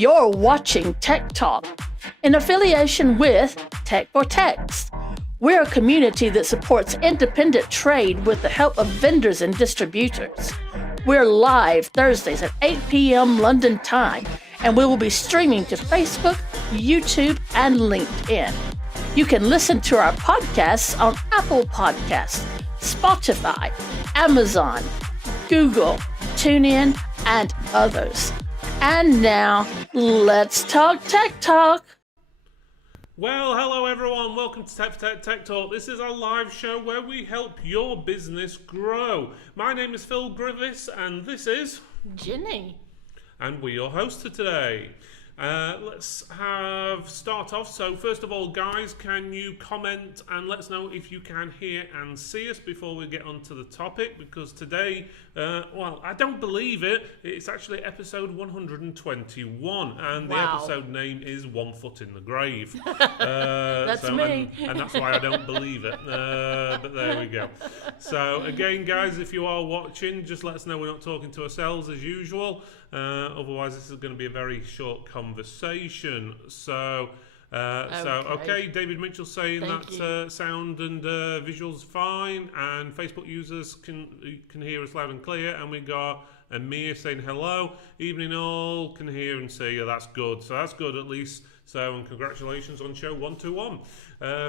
You're watching Tech Talk in affiliation with Tech for Text. We're a community that supports independent trade with the help of vendors and distributors. We're live Thursdays at 8 p.m. London time, and we will be streaming to Facebook, YouTube, and LinkedIn. You can listen to our podcasts on Apple Podcasts, Spotify, Amazon, Google, TuneIn, and others. And now, let's talk Tech Talk. Well, hello everyone, welcome to Tech Talk. This is a live show where we help your business grow. My name is Phil Griffiths and this is... Ginny. And we're your hosts for today. Let's start off. So first of all, guys, can you comment and let us know if you can hear and see us before we get on to the topic? Because today, well, I don't believe it, it's actually episode 121, and the episode name is One Foot in the Grave. That's me. And that's why I don't believe it. But there we go. So again, guys, if you are watching, just let us know we're not talking to ourselves as usual. Otherwise, this is going to be a very short conversation. So, okay. David Mitchell saying that sound and visuals fine, and Facebook users can hear us loud and clear. And we got Amir saying hello, evening all, can hear and see. Yeah, that's good. So that's good at least. So, and congratulations on show 121.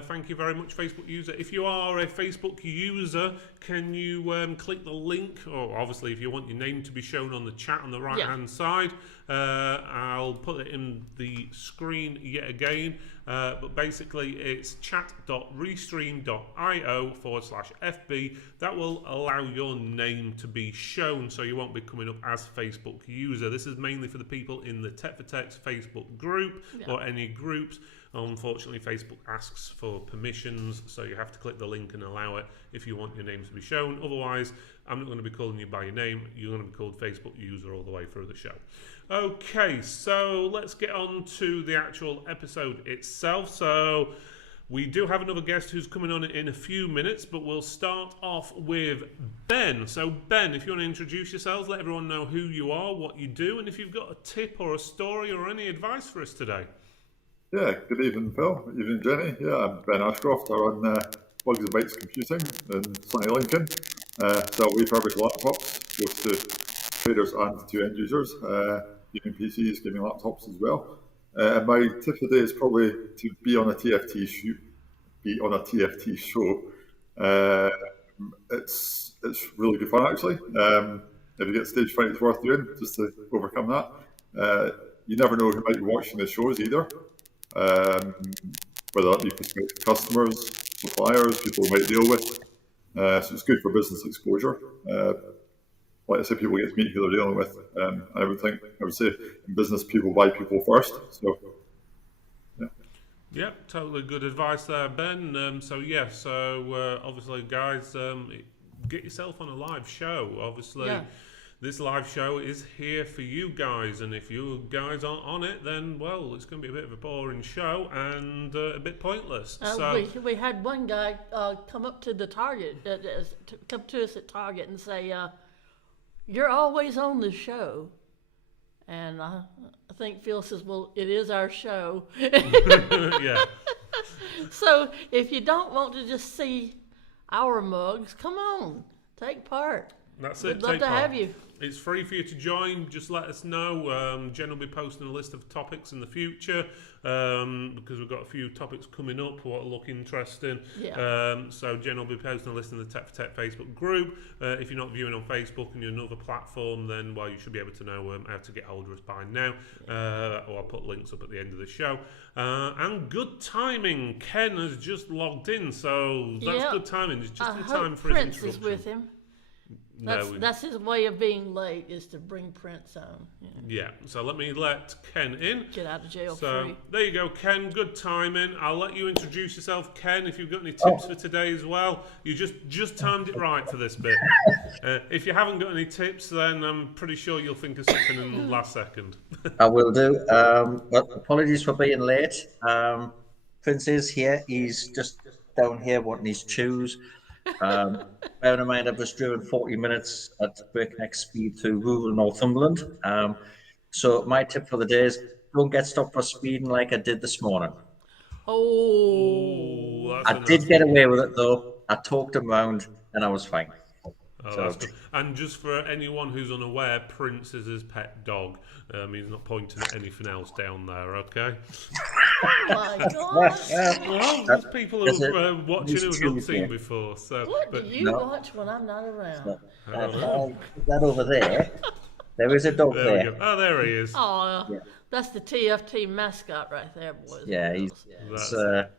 Thank you very much, Facebook user. If you are a Facebook user, can you click the link? Or obviously, if you want your name to be shown on the chat on the right-hand side, I'll put it in the screen yet again. But basically, it's chat.restream.io/FB. That will allow your name to be shown, so you won't be coming up as Facebook user. This is mainly for the people in the Tech for Text Facebook group or any groups. Unfortunately, Facebook asks for permissions, so you have to click the link and allow it if you want your name to be shown. Otherwise, I'm not going to be calling you by your name. You're going to be called Facebook user all the way through the show. Okay, so let's get on to the actual episode itself. So we do have another guest who's coming on in a few minutes, but we'll start off with Ben. So Ben, if you want to introduce yourselves, let everyone know who you are, what you do, and if you've got a tip or a story or any advice for us today. Yeah, good evening, Phil. Evening, Jenny. Yeah, I'm Ben Ashcroft. I run Bugs and Bytes Computing in sunny Lincoln. Sell refurbished laptops, both to traders and to end users, gaming PCs, gaming laptops as well. And my tip today is probably to be on a TFT show. It's really good fun actually. If you get stage fright, it's worth doing just to overcome that. You never know who might be watching the shows either. Whether that be prospective customers, suppliers, people we might deal with. So it's good for business exposure. Like I said, people get to meet who they're dealing with. I would say in business, people buy people first. So, yeah. Yeah, totally good advice there, Ben. Obviously, guys, get yourself on a live show. Obviously. Yeah. This live show is here for you guys, and if you guys aren't on it, then, well, it's going to be a bit of a boring show and a bit pointless. We had one guy come up to the Target, come to us at Target and say, you're always on the show. And I think Phil says, well, it is our show. Yeah. So if you don't want to just see our mugs, come on, take part. That's it. We'd love to have you. It's free for you to join. Just let us know. Jen will be posting a list of topics in the future because we've got a few topics coming up what look interesting. Yeah. So Jen will be posting a list in the Tech for Tech Facebook group. If you're not viewing on Facebook and you're another platform, then, well, you should be able to know how to get hold of us by now. Or I'll put links up at the end of the show. And good timing. Ken has just logged in, so that's good timing. It's just in time for his introduction. Prince is with him. That's his way of being late, is to bring Prince on. Yeah, so let me let Ken in. Get out of jail free. So there you go, Ken. Good timing. I'll let you introduce yourself, Ken, if you've got any tips for today as well. You just timed it right for this bit. If you haven't got any tips, then I'm pretty sure you'll think of something in the last second. I will do. Apologies for being late. Prince is here. He's just down here wanting his shoes. Bear in mind, I've just driven 40 minutes at breakneck speed to rural Northumberland. So my tip for the day is don't get stopped for speeding like I did this morning. Oh, That's I a did nasty get one. away with it though. I talked him round and I was fine. Oh, So- that's good. And just for anyone who's unaware, Prince is his pet dog. He's not pointing at anything else down there, okay? my gosh. Well, there's people who That's it. are watching These who've two not seen here. before. So, What do but you No. watch when I'm not around? I don't know. Put that over there. There is a dog There we there. go. Oh, there he is. Oh, Yeah. that's the TFT mascot right there, boys. Yeah, and he's girls.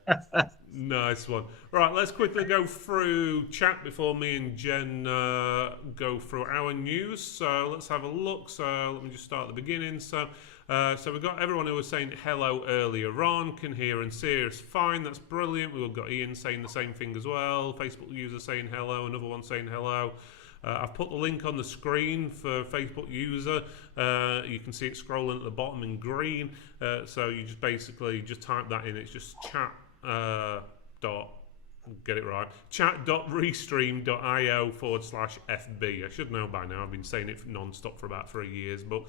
That's nice one. Right, let's quickly go through chat before me and Jen go through our news. So let's have a look. So let me just start at the beginning. So we've got everyone who was saying hello earlier on, can hear and see us fine. That's brilliant. We've got Ian saying the same thing as well. Facebook user saying hello, another one saying hello. I've put the link on the screen for Facebook user. You can see it scrolling at the bottom in green. So you just basically just type that in. It's just chat.restream.io/FB. I should know by now. I've been saying it non-stop for about 3 years, but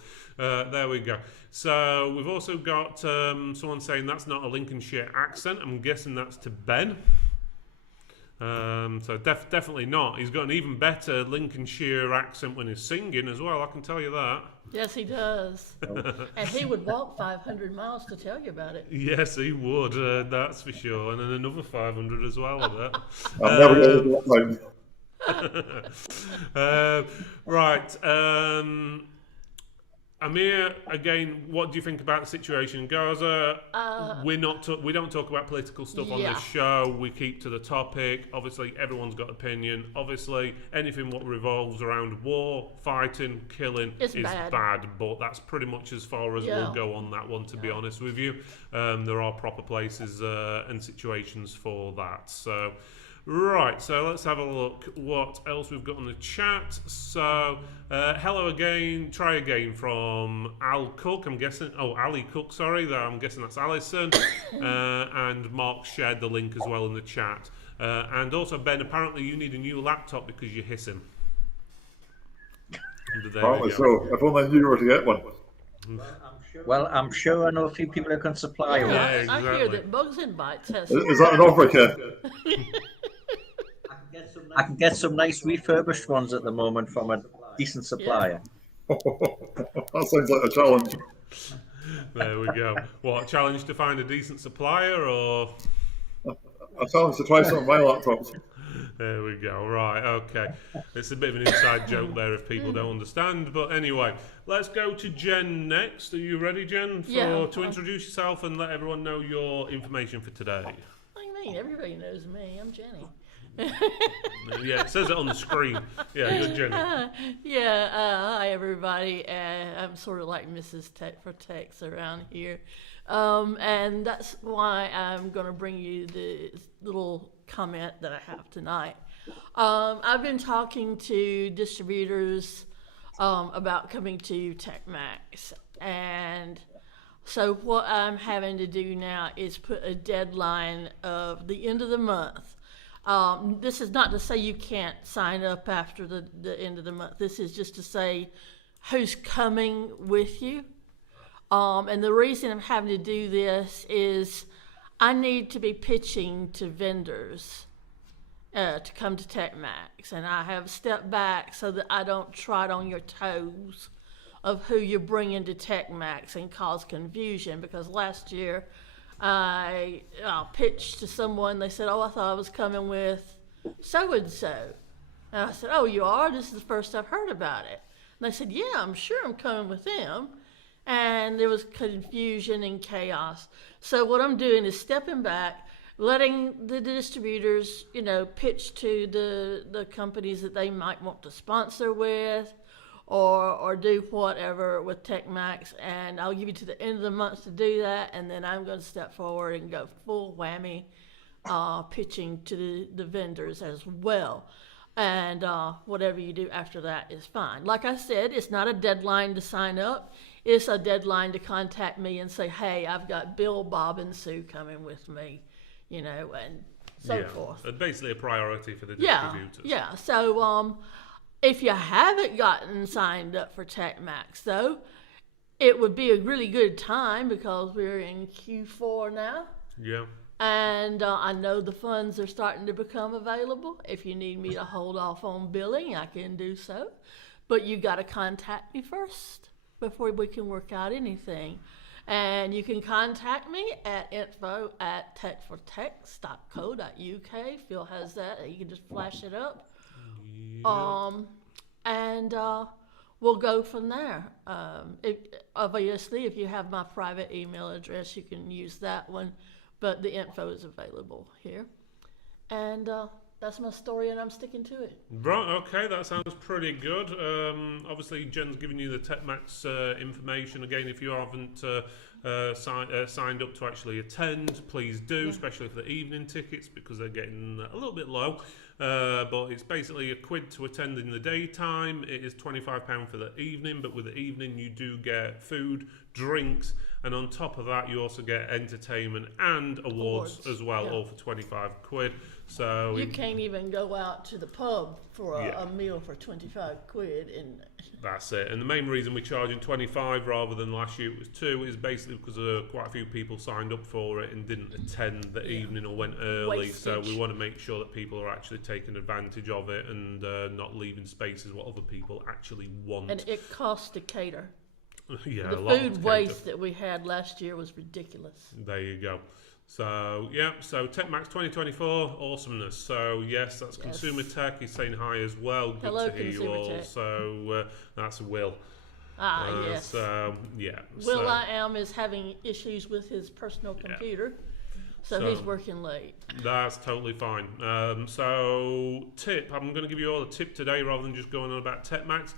there we go. So we've also got someone saying that's not a Lincolnshire accent. I'm guessing that's to Ben. So definitely not. He's got an even better Lincolnshire accent when he's singing as well, I can tell you that. Yes, he does. And he would walk 500 miles to tell you about it. Yes, he would, that's for sure. And then another 500 as well, I bet. I'm never going to do that time. Right. Amir, again, what do you think about the situation in Gaza? We don't talk about political stuff on Yeah. this show. We keep to the topic. Obviously, everyone's got opinion. Obviously, anything what revolves around war, fighting, killing It's is bad. bad. But that's pretty much as far as Yeah. we'll go on that one, to be honest with you. There are proper places and situations for that. So. Right, so let's have a look what else we've got on the chat. So, hello again, try again from Al Cook, I'm guessing. Oh, Ali Cook, sorry, I'm guessing that's Alison. And Mark shared the link as well in the chat. And also, Ben, apparently you need a new laptop because you're hissing. There we Apparently go. so. If only I knew where to get one. Well, I'm sure I know a few people who can supply you. Yeah, Yeah, I exactly. hear that Bugs and Bites has. Is that an offer, Ken? I can get some nice refurbished ones at the moment from a decent supplier. That sounds like a challenge. There we go. What, challenge to find a decent supplier or... A challenge to try some of my laptops. There we go. Right, okay. It's a bit of an inside joke there if people don't understand. But anyway, let's go to Jen next. Are you ready, Jen, to introduce yourself and let everyone know your information for today? What do you mean? Everybody knows me. I'm Jenny. Yeah, it says it on the screen. Yeah, you're Jenny. Hi everybody. I'm sort of like Mrs. Tech for Techs around here. And that's why I'm going to bring you the little comment that I have tonight. I've been talking to distributors about coming to TechMax, and so what I'm having to do now is put a deadline of the end of the month. This is not to say you can't sign up after the end of the month. This is just to say who's coming with you. And the reason I'm having to do this is I need to be pitching to vendors to come to TechMax. And I have stepped back so that I don't trot on your toes of who you bring into TechMax and cause confusion. Because last year I pitched to someone. They said, "Oh, I thought I was coming with so-and-so." And I said, "Oh, you are? This is the first I've heard about it." And they said, "Yeah, I'm sure I'm coming with them." And there was confusion and chaos. So what I'm doing is stepping back, letting the distributors, pitch to the companies that they might want to sponsor with, or do whatever with TechMax, and I'll give you to the end of the month to do that, and then I'm going to step forward and go full whammy pitching to the vendors as well. And whatever you do after that is fine. Like I said, it's not a deadline to sign up. It's a deadline to contact me and say, "Hey, I've got Bill, Bob, and Sue coming with me," and so forth. Basically a priority for the distributors. Yeah. So if you haven't gotten signed up for TechMax, though, it would be a really good time because we're in Q4 now. Yeah. And I know the funds are starting to become available. If you need me to hold off on billing, I can do so. But you got to contact me first before we can work out anything. And you can contact me at info@techfortext.co.uk. Phil has that. You can just flash it up. Yeah. And we'll go from there. Obviously, if you have my private email address, you can use that one. But the info is available here. And that's my story, and I'm sticking to it. Right, okay, that sounds pretty good. Obviously, Jen's given you the TechMax information. Again, if you haven't signed up to actually attend, please do, especially for the evening tickets, because they're getting a little bit low. But it's basically £1 to attend in the daytime. It is £25 for the evening, but with the evening you do get food, drinks, and on top of that you also get entertainment and awards as well, all for £25. So you can't even go out to the pub for a meal for £25, and that's it. And the main reason we're charging 25 rather than last year it was 2 is basically because quite a few people signed up for it and didn't attend the evening or went early. Wastage. So we want to make sure that people are actually taking advantage of it and not leaving spaces what other people actually want. And it costs to cater. Yeah, The a lot food of waste that we had last year was ridiculous. There you go. So, so TechMax 2024, awesomeness. So, yes, that's Consumer Tech. He's saying hi as well. Good Hello, to hear you Consumer all. Tech. So, that's Will. Yes. So, Will I Am is having issues with his personal computer, so he's working late. That's totally fine. So, tip. I'm going to give you all a tip today rather than just going on about TechMax.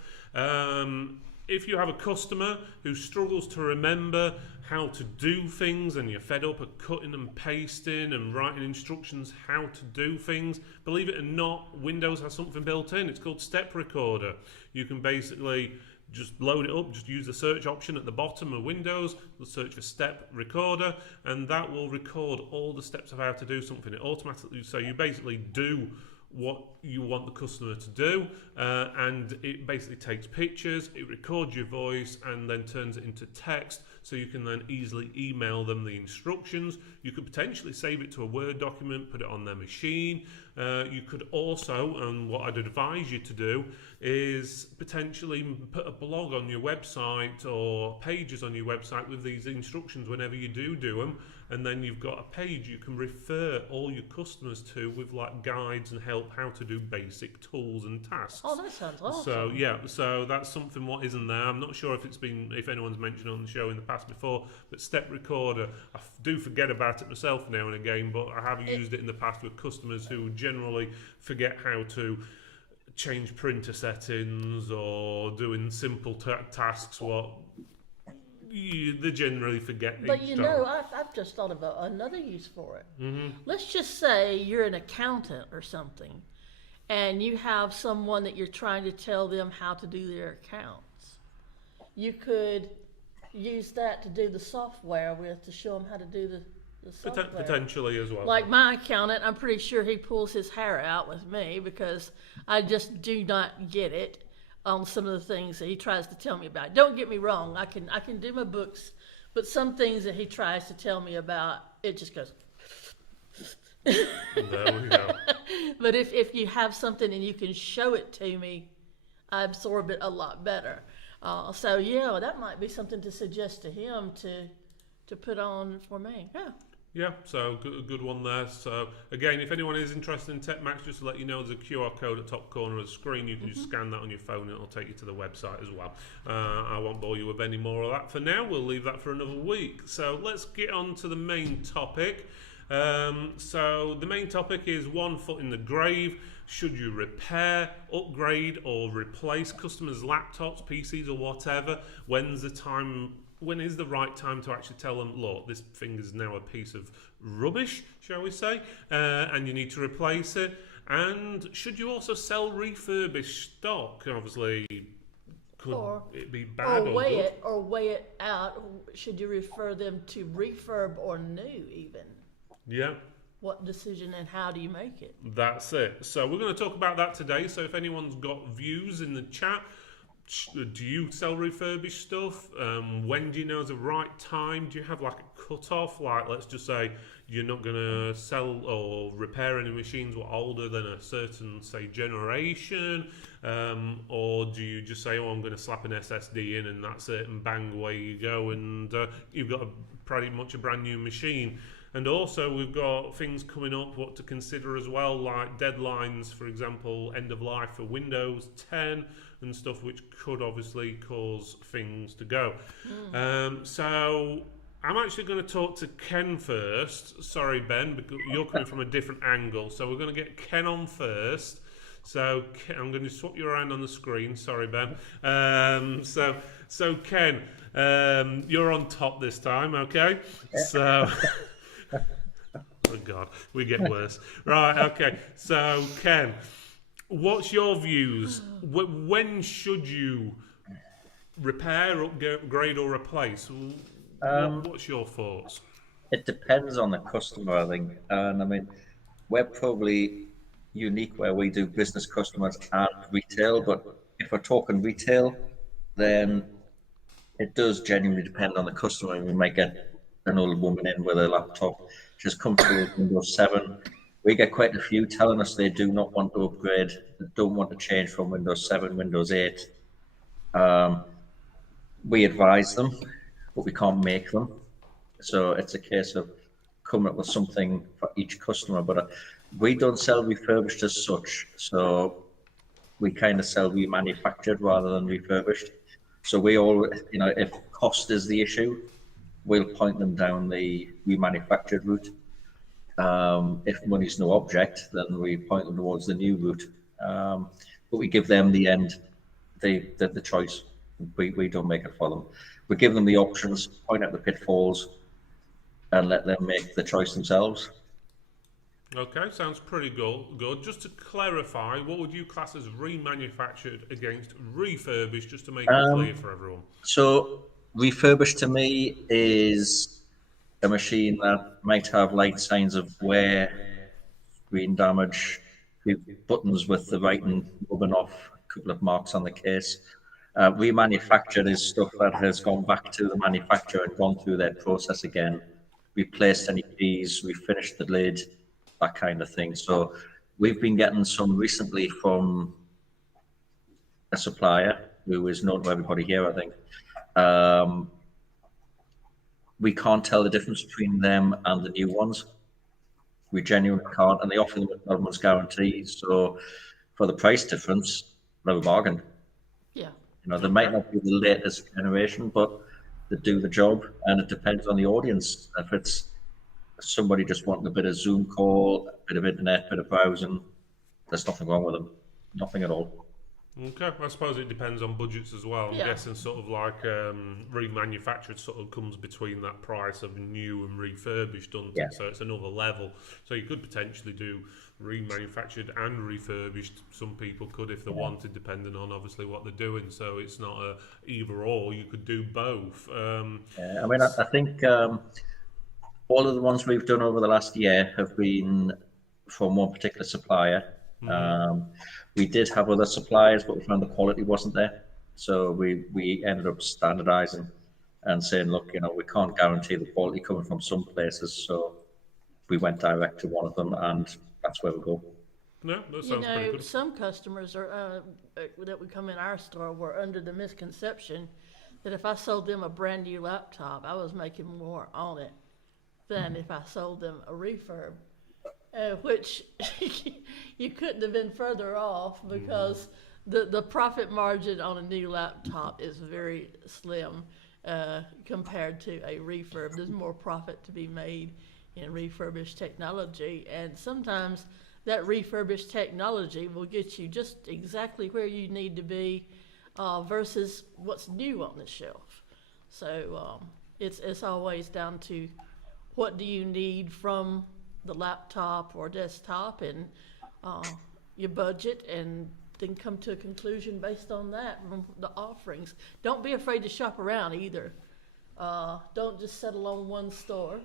If you have a customer who struggles to remember how to do things and you're fed up at cutting and pasting and writing instructions how to do things, believe it or not, Windows has something built in. It's called Step Recorder. You can basically just load it up, just use the search option at the bottom of Windows, search for Step Recorder, and that will record all the steps of how to do something. It automatically, so you basically do what you want the customer to do, and it basically takes pictures, it records your voice and then turns it into text, so you can then easily email them the instructions. You could potentially save it to a Word document, put it on their machine. You could also, and what I'd advise you to do, is potentially put a blog on your website or pages on your website with these instructions whenever you do them, and then you've got a page you can refer all your customers to with like guides and help how to do basic tools and tasks. Oh, that sounds awesome. So that's something what isn't there. I'm not sure if anyone's mentioned it on the show in the past before, but Step Recorder, I do forget about it myself now and again, but I have used it in the past with customers who generally forget how to change printer settings or doing simple tasks they generally forget. But I've just thought of another use for it. Let's just say you're an accountant or something, and you have someone that you're trying to tell them how to do their accounts. You could use that to do the software with, to show them how to do the software. Potentially as well. Like my accountant, I'm pretty sure he pulls his hair out with me because I just do not get it on some of the things that he tries to tell me about. Don't get me wrong, I can do my books, but some things that he tries to tell me about, it just goes. There we go. But if you have something and you can show it to me, I absorb it a lot better. So that might be something to suggest to him to put on for me. Yeah, so a good one there. So again, if anyone is interested in TechMax, just to let you know, there's a QR code at the top corner of the screen. You can just scan that on your phone and it'll take you to the website as well. I won't bore you with any more of that for now. We'll leave that for another week. So let's get on to the main topic. So the main topic is 1 foot in the grave. Should you repair, upgrade or replace customers' laptops, PCs or whatever? When is the right time to actually tell them, look, this thing is now a piece of rubbish, shall we say, and you need to replace it? And should you also sell refurbished stock? Obviously, could it be bad or good? Or weigh it out. Should you refer them to refurb or new even? Yeah. What decision and how do you make it? That's it. So we're going to talk about that today. So if anyone's got views in the chat, do you sell refurbished stuff? When do you know is the right time? Do you have like a cut-off? Like, let's just say you're not going to sell or repair any machines were older than a certain, say, generation, or do you just say, oh, I'm going to slap an SSD in and that's it, and bang, away you go, and you've got pretty much a brand new machine? And also, we've got things coming up, what to consider as well, like deadlines, for example, end of life for Windows 10 and stuff, which could obviously cause things to go. So I'm actually going to talk to Ken first. Sorry, Ben, because you're coming from a different angle. So we're going to get Ken on first. So I'm going to swap you around on the screen. Sorry, Ben. So Ken, you're on top this time, okay? So... Oh God, we get worse. Right, okay. So Ken, what's your views? When should you repair, upgrade, or replace? What's your thoughts? It depends on the customer, I think. And I mean, we're probably unique where we do business customers and retail. But if we're talking retail, then it does genuinely depend on the customer. We might get an old woman in with a laptop, she's comfortable with Windows 7. We get quite a few telling us they do not want to upgrade, they don't want to change from Windows 7, Windows 8. We advise them, but we can't make them. So it's a case of coming up with something for each customer. But we don't sell refurbished as such. So we kind of sell remanufactured rather than refurbished. So we all, if cost is the issue, we'll point them down the remanufactured route. If money's no object, then we point them towards the new route. But we give them the choice. We don't make it for them. We give them the options, point out the pitfalls, and let them make the choice themselves. Okay, sounds pretty good. Just to clarify, what would you class as remanufactured against refurbished, just to make it clear for everyone? So refurbished to me is a machine that might have light signs of wear, screen damage, buttons with the writing rubbing off, a couple of marks on the case. Remanufactured is stuff that has gone back to the manufacturer and gone through their process again, replaced any keys, refinished the lid, that kind of thing. So we've been getting some recently from a supplier who is known to everybody here, I think. We can't tell the difference between them and the new ones. We genuinely can't, and they offer them a 12 months guarantee. So for the price difference, they're a bargain. Yeah. They might not be the latest generation, but they do the job, and it depends on the audience. If it's somebody just wanting a bit of Zoom call, a bit of internet, a bit of browsing, there's nothing wrong with them. Nothing at all. Okay, I suppose it depends on budgets as well. I'm guessing sort of like remanufactured sort of comes between that price of new and refurbished, doesn't it? So it's another level. So you could potentially do remanufactured and refurbished. Some people could if they wanted, depending on obviously what they're doing. So it's not a either or. You could do both. I mean, I think all of the ones we've done over the last year have been from one particular supplier. We did have other suppliers, but we found the quality wasn't there. So we ended up standardizing and saying, look, we can't guarantee the quality coming from some places. So we went direct to one of them, and that's where we go. No, that sounds pretty good. Some customers are that would come in our store were under the misconception that if I sold them a brand new laptop, I was making more on it than if I sold them a refurb. Which you couldn't have been further off, because the profit margin on a new laptop is very slim compared to a refurb. There's more profit to be made in refurbished technology, and sometimes that refurbished technology will get you just exactly where you need to be versus what's new on the shelf. So it's always down to what do you need from the laptop or desktop, and your budget, and then come to a conclusion based on that from the offerings. Don't be afraid to shop around either. Don't just settle on one store.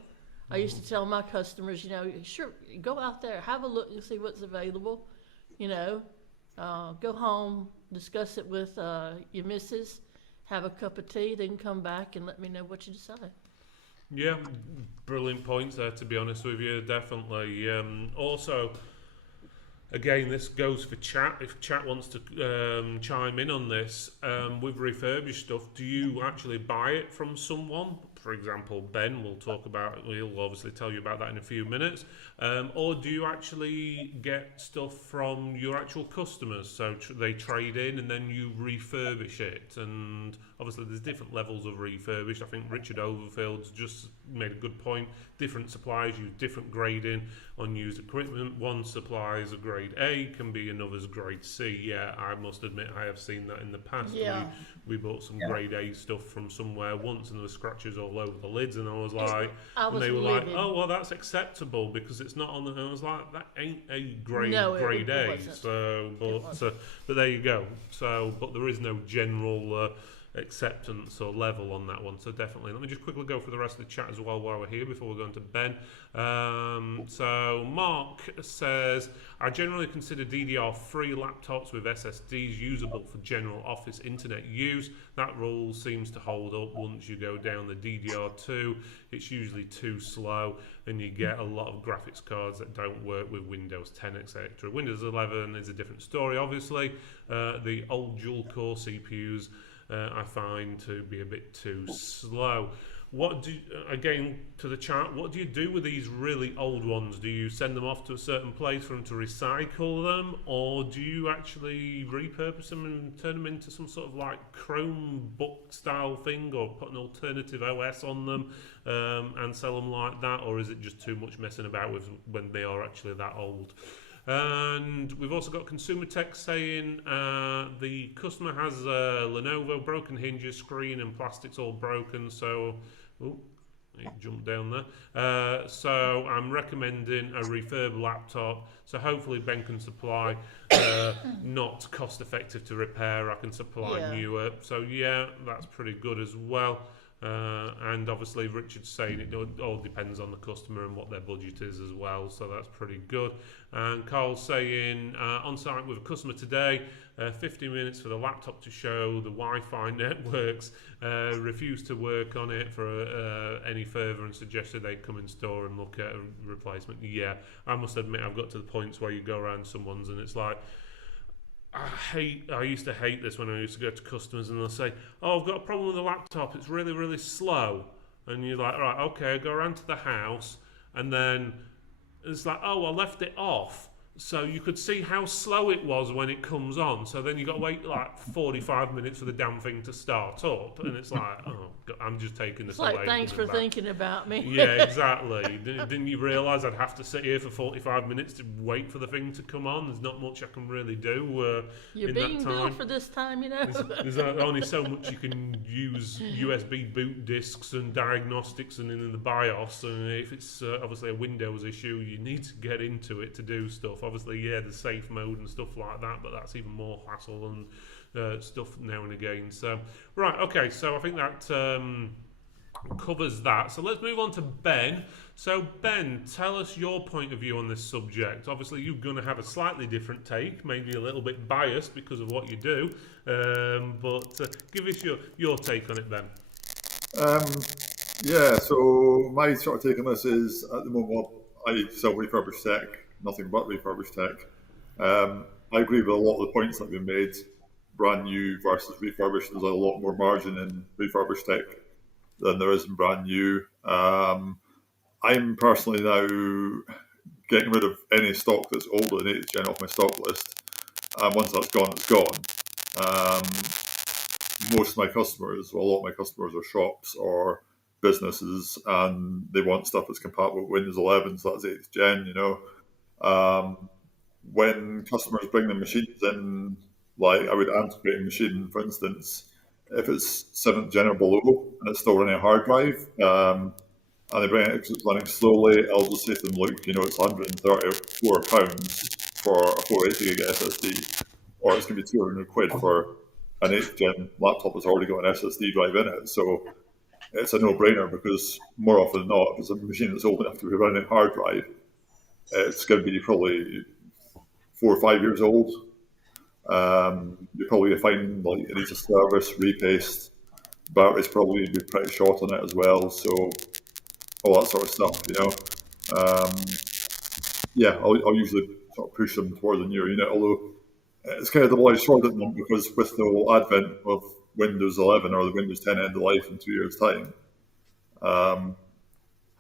I used to tell my customers, sure, go out there, have a look and see what's available, Go home, discuss it with your missus, have a cup of tea, then come back and let me know what you decide. Yeah, brilliant points there, to be honest with you, definitely. Also, again, this goes for chat. If chat wants to chime in on this, with refurbished stuff, do you actually buy it from someone? For example, Ben will talk about, he'll obviously tell you about that in a few minutes. Or do you actually get stuff from your actual customers? So they trade in and then you refurbish it. And obviously there's different levels of refurbished. I think Richard Overfield's just made a good point. Different suppliers use different grading on used equipment. One supplies a grade A, can be another's grade C. Yeah, I must admit I have seen that in the past. Yeah. We bought some grade A stuff from somewhere once and there were scratches all over the lids, and I was like, and they were livid. like, oh, well, that's acceptable because it's not on the, and I was like, that ain't a grade it A. wasn't. So, but there you go. So, but there is no general acceptance or level on that one. So definitely, let me just quickly go through the rest of the chat as well while we're here before we go into Ben. So Mark says, I generally consider DDR3 laptops with SSDs usable for general office internet use. That rule seems to hold up once you go down the DDR2. It's usually too slow and you get a lot of graphics cards that don't work with Windows 10, etc. Windows 11 is a different story, obviously. The old dual core CPUs I find to be a bit too slow. Again, to the chat, what do you do with these really old ones? Do you send them off to a certain place for them to recycle them, or do you actually repurpose them and turn them into some sort of like Chromebook style thing, or put an alternative OS on them and sell them like that, or is it just too much messing about with when they are actually that old? And we've also got Consumer Tech saying the customer has a Lenovo, broken hinges, screen and plastics all broken, so it jumped down there. So I'm recommending a refurb laptop, so hopefully Ben can supply not cost effective to repair. I can supply newer, so yeah, that's pretty good as well. And obviously Richard's saying it all depends on the customer and what their budget is as well, so that's pretty good. And Carl's saying on site with a customer today, 15 minutes for the laptop to show the Wi-Fi networks, refused to work on it for any further and suggested they come in store and look at a replacement. Yeah, I must admit I've got to the points where you go around someone's and it's like, I used to hate this when I used to go to customers and they'll say, oh, I've got a problem with the laptop, it's really, really slow. And you're like, right, okay, go around to the house. And then it's like, oh, I left it off. So you could see how slow it was when it comes on. So then you got to wait like 45 minutes for the damn thing to start up. And it's like, oh, God, I'm just taking this away. Like, thanks for thinking about me. Yeah, exactly. Didn't you realise I'd have to sit here for 45 minutes to wait for the thing to come on? There's not much I can really do You're in being that time. billed for this time, you know. There's only so much you can use USB boot disks and diagnostics and in the BIOS. And if it's obviously a Windows issue, you need to get into it to do stuff. Obviously, yeah, the safe mode and stuff like that, but that's even more hassle and stuff now and again. So, right, okay, so I think that covers that. So let's move on to Ben. So, Ben, tell us your point of view on this subject. Obviously, you're going to have a slightly different take, maybe a little bit biased because of what you do, but give us your take on it, Ben. Yeah, so my sort of take on this is, at the moment, I sell refurbished tech, nothing but refurbished tech. I agree with a lot of the points that have been made. Brand new versus refurbished, there's a lot more margin in refurbished tech than there is in brand new. I'm personally now getting rid of any stock that's older than 8th gen off my stock list. And once that's gone, it's gone. Most of my customers, well, a lot of my customers are shops or businesses, and they want stuff that's compatible with Windows 11, so that's 8th gen, you know. When customers bring the machines in, like I would anticipate a machine, for instance, if it's 7th gen or below and it's still running a hard drive, and they bring it because it's running slowly, I'll just say to them, look, you know, it's £134 for a 480 gig SSD, or it's going to be £200 for an 8th gen laptop that's already got an SSD drive in it. So it's a no-brainer because more often than not, if it's a machine that's old enough to be running a hard drive, it's going to be probably 4 or 5 years old. You probably find like it needs a service, repaste. Battery's probably be pretty short on it as well. So all that sort of stuff, Yeah, I'll usually sort of push them towards a newer unit, although it's kind of double-edged sword at the moment because with the whole advent of Windows 11 or the Windows 10 end of life in 2 years' time,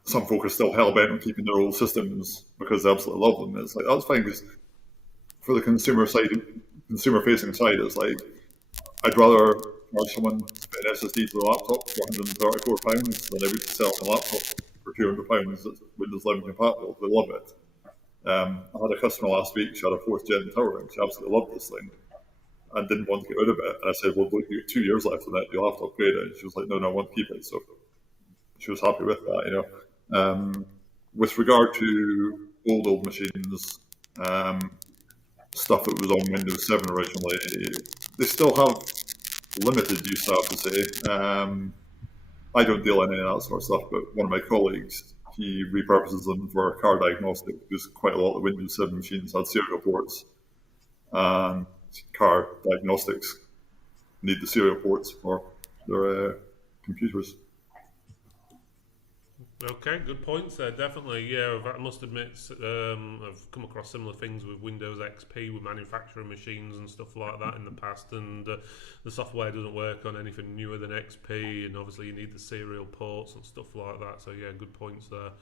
some folk are still hell-bent on keeping their old systems because they absolutely love them. It's like, that's fine because for the consumer-facing side, it's like, I'd rather charge someone to put an SSD to the laptop for £134 than I would sell a laptop for £200 that's Windows 11 compatible. They love it. I had a customer last week, she had a 4th gen tower and she absolutely loved this thing and didn't want to get rid of it. And I said, well, look, you have 2 years left on it, you'll have to upgrade it. And she was like, no, I want to keep it. So she was happy with that, With regard to old machines, stuff that was on Windows 7 originally, they still have limited use, I have to say. I don't deal in any of that sort of stuff, but one of my colleagues, he repurposes them for car diagnostic because quite a lot of Windows 7 machines had serial ports, and car diagnostics need the serial ports for their computers. Okay, good points there. Definitely, yeah. I must admit, I've come across similar things with Windows XP, with manufacturing machines and stuff like that in the past, and the software doesn't work on anything newer than XP, and obviously you need the serial ports and stuff like that. So yeah, good points there.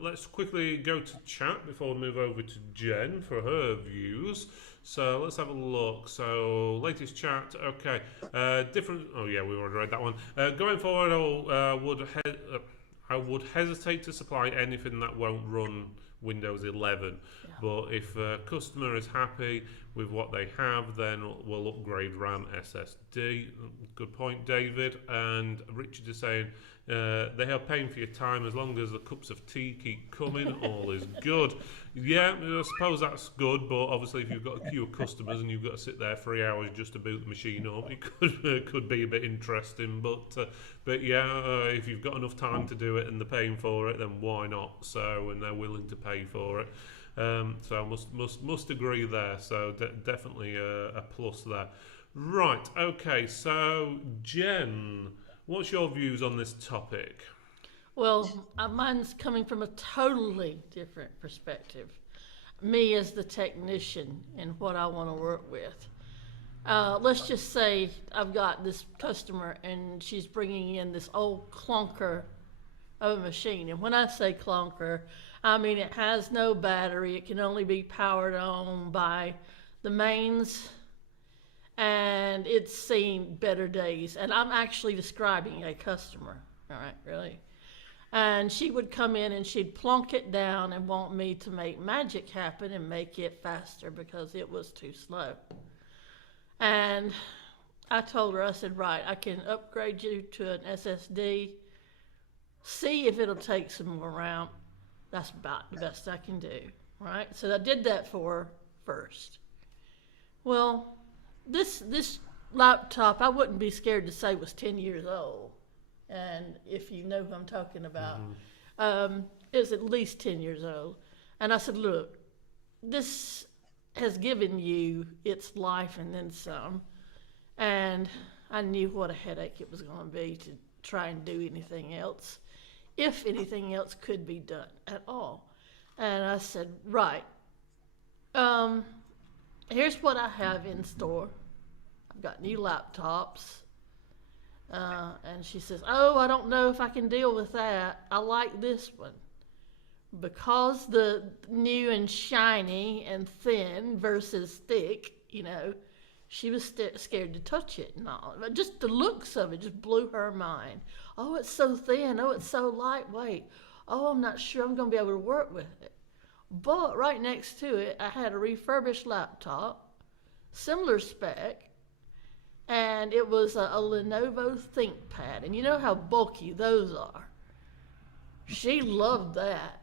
Let's quickly go to chat before we move over to Jen for her views. So let's have a look. So latest chat, okay. Different. Oh yeah, we already read that one. Going forward, I would hesitate to supply anything that won't run Windows 11. Yeah. But if a customer is happy with what they have, then we'll upgrade RAM, SSD. Good point, David. And Richard is saying, they are paying for your time as long as the cups of tea keep coming, all is good. Yeah, I suppose that's good, but obviously if you've got a queue of customers and you've got to sit there 3 hours just to boot the machine up, it could be a bit interesting. But yeah, if you've got enough time to do it and they're paying for it, then why not? So, and they're willing to pay for it. So I must agree there. So definitely a plus there. Right. Okay. So Jen, what's your views on this topic? Well, mine's coming from a totally different perspective. Me as the technician and what I want to work with. Let's just say I've got this customer and she's bringing in this old clunker of a machine. And when I say clunker, I mean it has no battery. It can only be powered on by the mains, and it's seen better days. And I'm actually describing a customer, all right, really. And she would come in and she'd plunk it down and want me to make magic happen and make it faster because it was too slow. And I told her, I said, right, I can upgrade you to an SSD, see if it'll take some more RAM. That's about the best I can do, right? So I did that for her first. Well, this laptop, I wouldn't be scared to say was 10 years old. And if you know who I'm talking about, it's at least 10 years old. And I said, look, this has given you its life and then some. And I knew what a headache it was going to be to try and do anything else, if anything else could be done at all. And I said, right, here's what I have in store. I've got new laptops. And she says, oh, I don't know if I can deal with that. I like this one. Because the new and shiny and thin versus thick, she was scared to touch it and all. But just the looks of it just blew her mind. Oh, it's so thin. Oh, it's so lightweight. Oh, I'm not sure I'm going to be able to work with it. But right next to it, I had a refurbished laptop, similar spec, and it was a Lenovo ThinkPad. And you know how bulky those are. She loved that.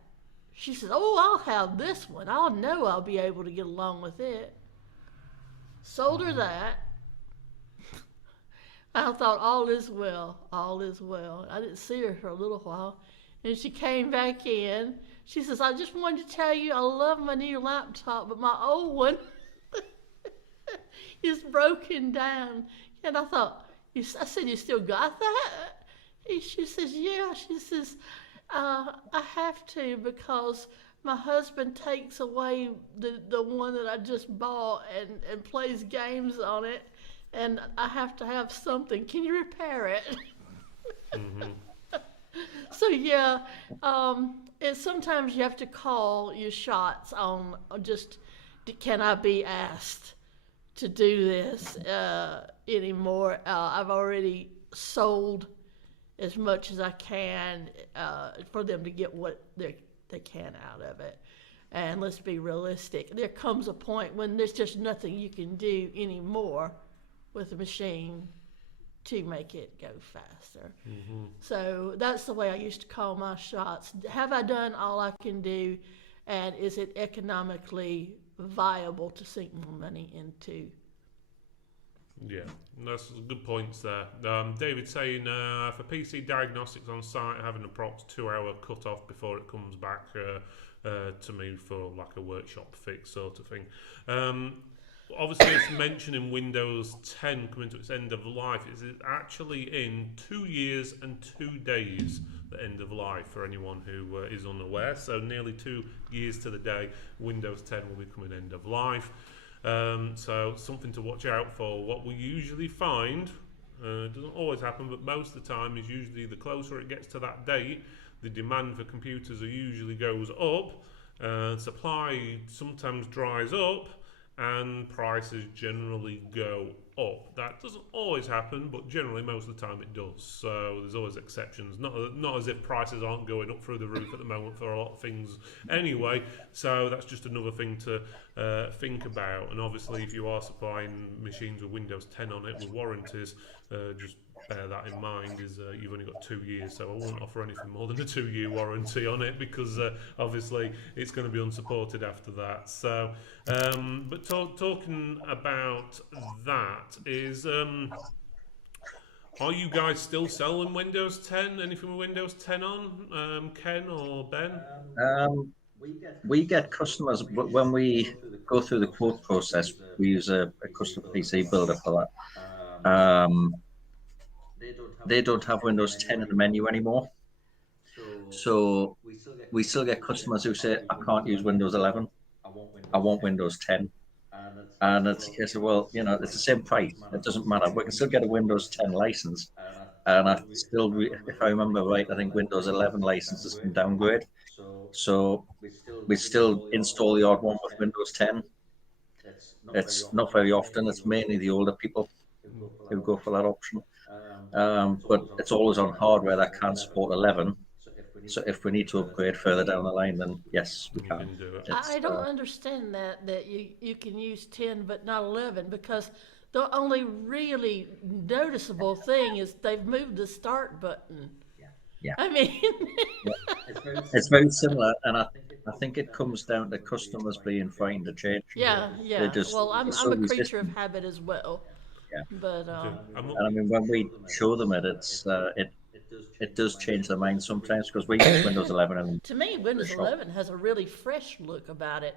She said, oh, I'll have this one. I'll know I'll be able to get along with it. Sold her that. I thought, all is well, all is well. I didn't see her for a little while. And she came back in. She says, I just wanted to tell you I love my new laptop, but my old one, is broken down. And I thought, I said, you still got that? She says, yeah. She says, I have to because my husband takes away the one that I just bought and plays games on it, and I have to have something. Can you repair it? Mm-hmm. So yeah, sometimes you have to call your shots on just, can I be asked to do this anymore? I've already sold as much as I can for them to get what they can out of it. And let's be realistic. There comes a point when there's just nothing you can do anymore with the machine to make it go faster. Mm-hmm. So that's the way I used to call my shots. Have I done all I can do, and is it economically viable to sink more money into? Yeah, that's good points there. David saying for PC diagnostics on site, having an approx 2-hour cut off before it comes back to me for like a workshop fix sort of thing. Obviously, it's mentioning Windows 10 coming to its end of life. Is it actually in 2 years and 2 days, the end of life, for anyone who is unaware? So nearly 2 years to the day, Windows 10 will be coming end of life. So something to watch out for. What we usually find, it doesn't always happen, but most of the time, is usually the closer it gets to that date, the demand for computers usually goes up, supply sometimes dries up, and prices generally go up. That doesn't always happen, but generally most of the time it does. So there's always exceptions. Not as if prices aren't going up through the roof at the moment for a lot of things anyway. So that's just another thing to think about. And obviously, if you are supplying machines with Windows 10 on it with warranties, just bear that in mind, is you've only got 2 years, so I won't offer anything more than a 2-year warranty on it, because obviously it's going to be unsupported after that. So but talking about that is, are you guys still selling Windows 10? Anything with Windows 10 on, Ken or Ben? We get customers when we go through the quote process. We use a custom PC builder for that. They don't have Windows 10 in the menu anymore. So we still get customers who say, I can't use Windows 11. I want Windows 10. And it's a case of, well, it's the same price. It doesn't matter. We can still get a Windows 10 license. And if I remember right, I think Windows 11 licenses can downgrade. So we still install the odd one with Windows 10. It's not very often. It's mainly the older people who go for that option. But it's always on hardware that can support 11. So if we need to upgrade further down the line, then yes, we can. Do it. I don't understand that you can use 10 but not 11, because the only really noticeable thing is they've moved the start button. Yeah. I mean, it's very similar, and I think it comes down to customers being frightened to change. yeah. Well, I'm so a creature of habit as well. Yeah. But And I mean, when we show them it does change their mind sometimes, because we use Windows 11 and to me, Windows 11 has a really fresh look about it,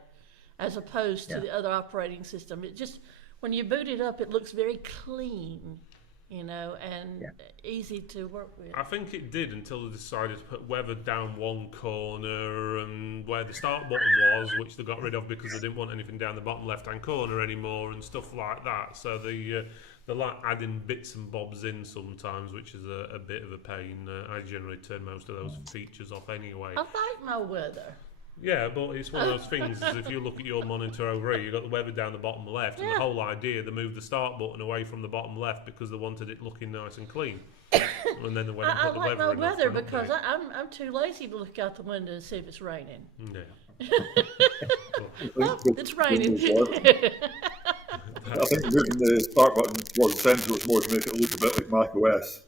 as opposed to the other operating system. It just, when you boot it up, it looks very clean, and easy to work with. I think it did until they decided to put weather down one corner and where the start button was, which they got rid of because they didn't want anything down the bottom left-hand corner anymore and stuff like that. So they're like adding bits and bobs in sometimes, which is a bit of a pain. I generally turn most of those features off anyway. I like my weather. Yeah, but it's one of those things, is if you look at your monitor over here, you've got the weather down the bottom left, and the whole idea, they moved the start button away from the bottom left because they wanted it looking nice and clean. And then they went and I put the like weather my in weather because I'm too lazy to look out the window and see if it's raining. Yeah. Oh, it's raining. I think moving the start button was essential more to make it look a bit like Mac OS.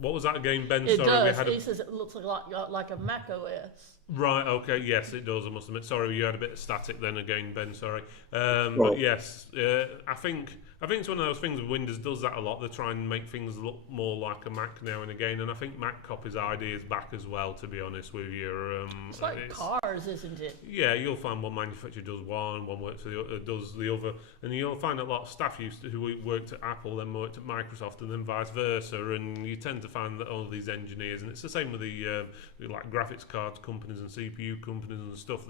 What was that again, Ben? It Sorry, does. we had He says it looks like a Mac OS. Right, okay, yes, it does, I must admit. Sorry, you had a bit of static then again, Ben, sorry. Well, But yes, I think it's one of those things with Windows does that a lot. They try and make things look more like a Mac now and again, and I think Mac copies ideas back as well, to be honest with you. It's like cars, isn't it? Yeah, you'll find one manufacturer does one works for does the other, and you'll find a lot of staff who worked at Apple, then worked at Microsoft, and then vice versa. And you tend to find that all these engineers, and it's the same with the like graphics card companies and CPU companies and stuff.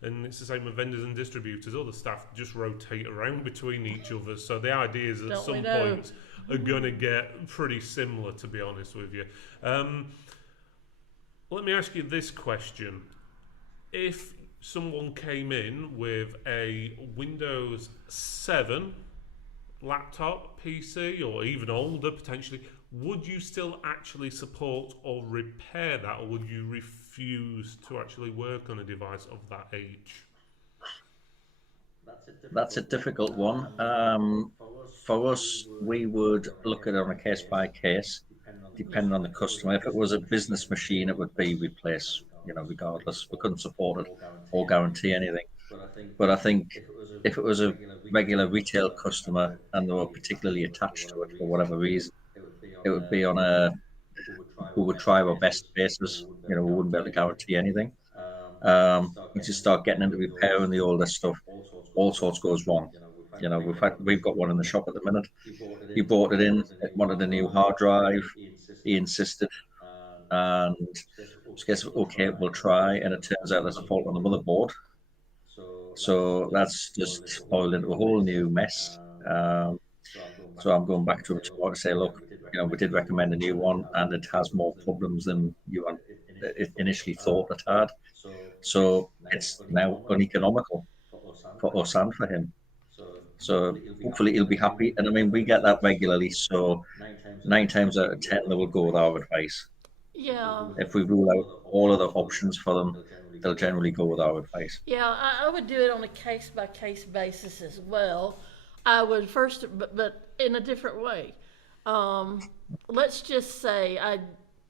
And it's the same with vendors and distributors. All the staff just rotate around between each other, so the ideas at some point are going to get pretty similar, to be honest with you. Let me ask you this question. If someone came in with a Windows 7 laptop, PC, or even older potentially, would you still actually support or repair that, or would you refuse to actually work on a device of that age? That's a difficult one. For us, we would look at it on a case by case, depending on the customer. If it was a business machine, it would be replaced, regardless. We couldn't support it or guarantee anything. But I think if it was a regular retail customer and they were particularly attached to it for whatever reason, it would be on we would try our best basis. We wouldn't be able to guarantee anything. Once you start getting into repair and the older stuff, all sorts goes wrong. We've got one in the shop at the minute. He brought it in, wanted a new hard drive. He insisted, and guess okay, we'll try. And it turns out there's a fault on the motherboard. So that's just spoiled into a whole new mess. So I'm going back to him tomorrow to say, look, we did recommend a new one, and it has more problems than you initially thought it had. So it's now uneconomical for us and for him. So hopefully he'll be happy. And I mean, we get that regularly. So 9 times out of 10, they will go with our advice. Yeah. If we rule out all other options for them, they'll generally go with our advice. Yeah, I would do it on a case by case basis as well. I would first, but in a different way. Let's just say I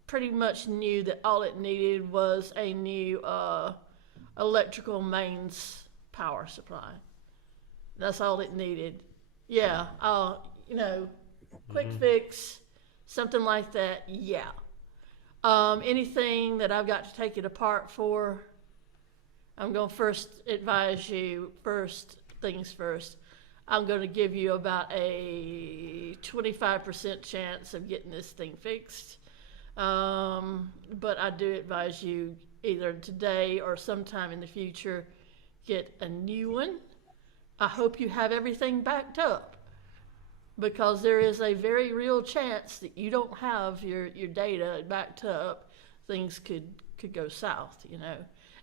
pretty much knew that all it needed was a new electrical mains power supply. That's all it needed. Yeah, quick fix, something like that. Yeah. Anything that I've got to take it apart for, I'm going to first advise you, first things first. I'm going to give you about a 25% chance of getting this thing fixed. But I do advise you either today or sometime in the future, get a new one. I hope you have everything backed up, because there is a very real chance that you don't have your data backed up. Things could go south,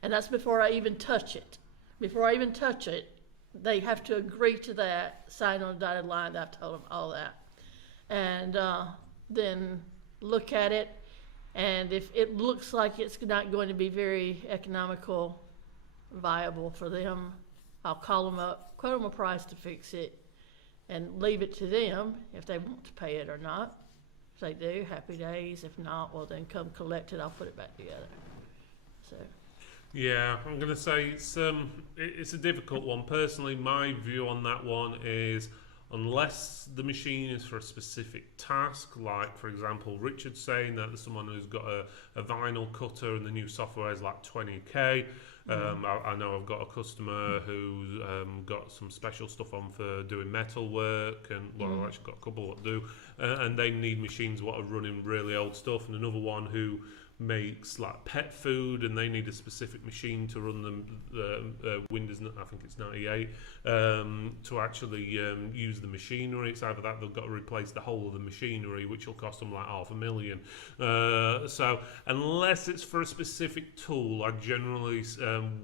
And that's before I even touch it. Before I even touch it, they have to agree to that, sign on the dotted line. I've told them all that. And then look at it. And if it looks like it's not going to be very economical, viable for them, I'll call them up, quote them a price to fix it, and leave it to them if they want to pay it or not. If they do, happy days. If not, well, then come collect it. I'll put it back together. So. Yeah, I'm going to say it's a difficult one. Personally, my view on that one is, unless the machine is for a specific task, like, for example, Richard's saying that there's someone who's got a vinyl cutter and the new software is like 20k. I know I've got a customer who's got some special stuff on for doing metal work, and I've actually got a couple that do, and they need machines what are running really old stuff, and another one who makes like pet food, and they need a specific machine to run them Windows, I think it's 98, to actually use the machinery. It's either that they've got to replace the whole of the machinery, which will cost them like $500,000. So unless it's for a specific tool, I generally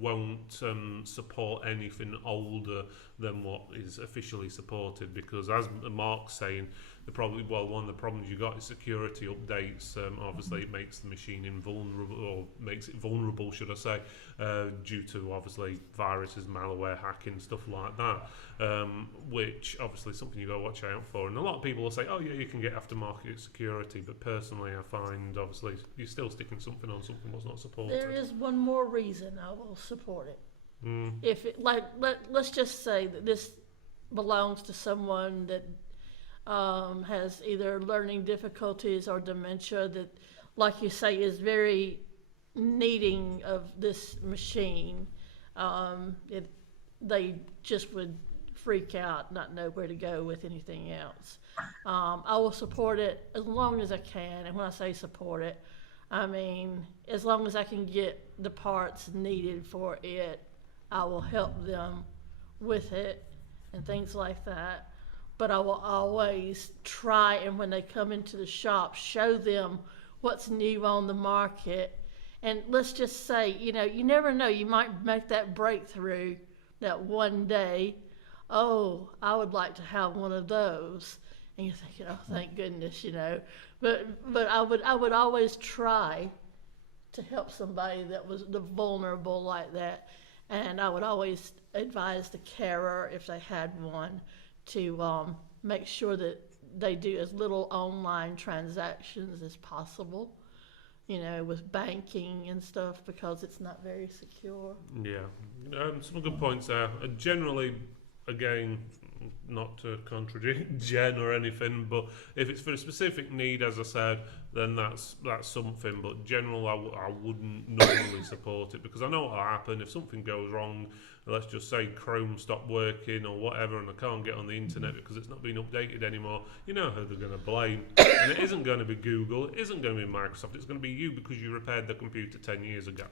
won't support anything older than what is officially supported, because as Mark's saying, one of the problems you got is security updates. Obviously, it makes the machine invulnerable, or makes it vulnerable, should I say, due to obviously viruses, malware, hacking, stuff like that. Which obviously is something you got to watch out for. And a lot of people will say, "Oh yeah, you can get aftermarket security," but personally, I find obviously you're still sticking something on something was not supported. There is one more reason I will support it. If it, let's just say that this belongs to someone that has either learning difficulties or dementia, that, like you say, is very needing of this machine. They just would freak out, not know where to go with anything else. I will support it as long as I can, and when I say support it, I mean as long as I can get the parts needed for it, I will help them with it and things like that. But I will always try, and when they come into the shop, show them what's new on the market. And let's just say, you never know, you might make that breakthrough that one day, oh, I would like to have one of those. And you're thinking, oh, thank goodness, But I would always try to help somebody that was vulnerable like that. And I would always advise the carer, if they had one, to make sure that they do as little online transactions as possible, with banking and stuff, because it's not very secure. Yeah, some good points there. Generally, again, not to contradict Jen or anything, but if it's for a specific need, as I said, then that's something. But general, I wouldn't normally support it, because I know what'll happen if something goes wrong. Let's just say Chrome stopped working or whatever, and I can't get on the internet because it's not being updated anymore. You know who they're going to blame, and it isn't going to be Google, it isn't going to be Microsoft, it's going to be you because you repaired the computer 10 years ago.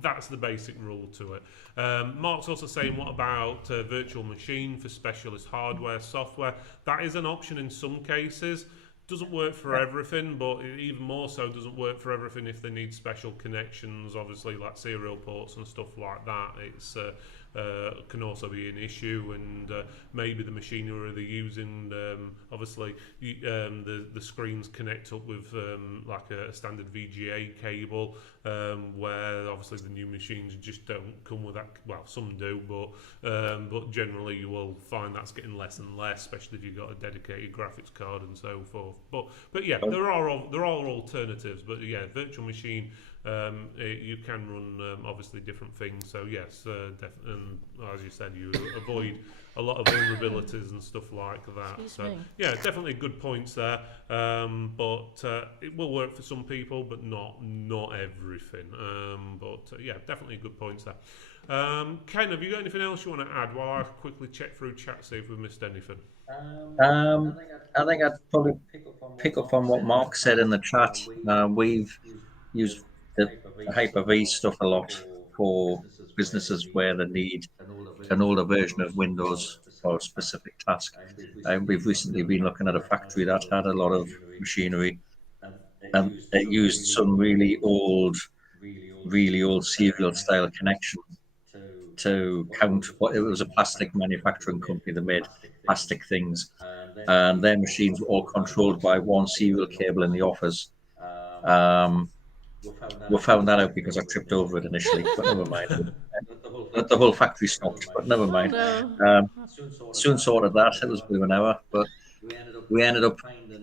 That's the basic rule to it. Mark's also saying, what about virtual machine for specialist hardware, software? That is an option in some cases. Doesn't work for everything, but it even more so doesn't work for everything if they need special connections, obviously, like serial ports and stuff like that. It's can also be an issue, and maybe the machinery they're using, obviously, the screens connect up with like a standard VGA cable, where obviously the new machines just don't come with that. Well, some do, but generally you will find that's getting less and less, especially if you've got a dedicated graphics card and so forth. But yeah, there are alternatives. But yeah, virtual machine. You can run obviously different things, so yes, and as you said, you avoid a lot of vulnerabilities and stuff like that. Yeah, definitely good points there, but it will work for some people, but not everything. Yeah, definitely good points there. Ken, have you got anything else you want to add while I quickly check through chat, see if we've missed anything? I think I'd probably pick up on what Mark said in the chat. We've used the Hyper-V stuff a lot for businesses where they need an older version of Windows for a specific task. We've recently been looking at a factory that had a lot of machinery, and it used some really old serial style connections to count what it was. A plastic manufacturing company that made plastic things, and their machines were all controlled by one serial cable in the office. We found that out because I tripped over it initially, but never mind. The whole factory stopped, but never mind. Soon sorted that. It was a bit of an hour, but we ended up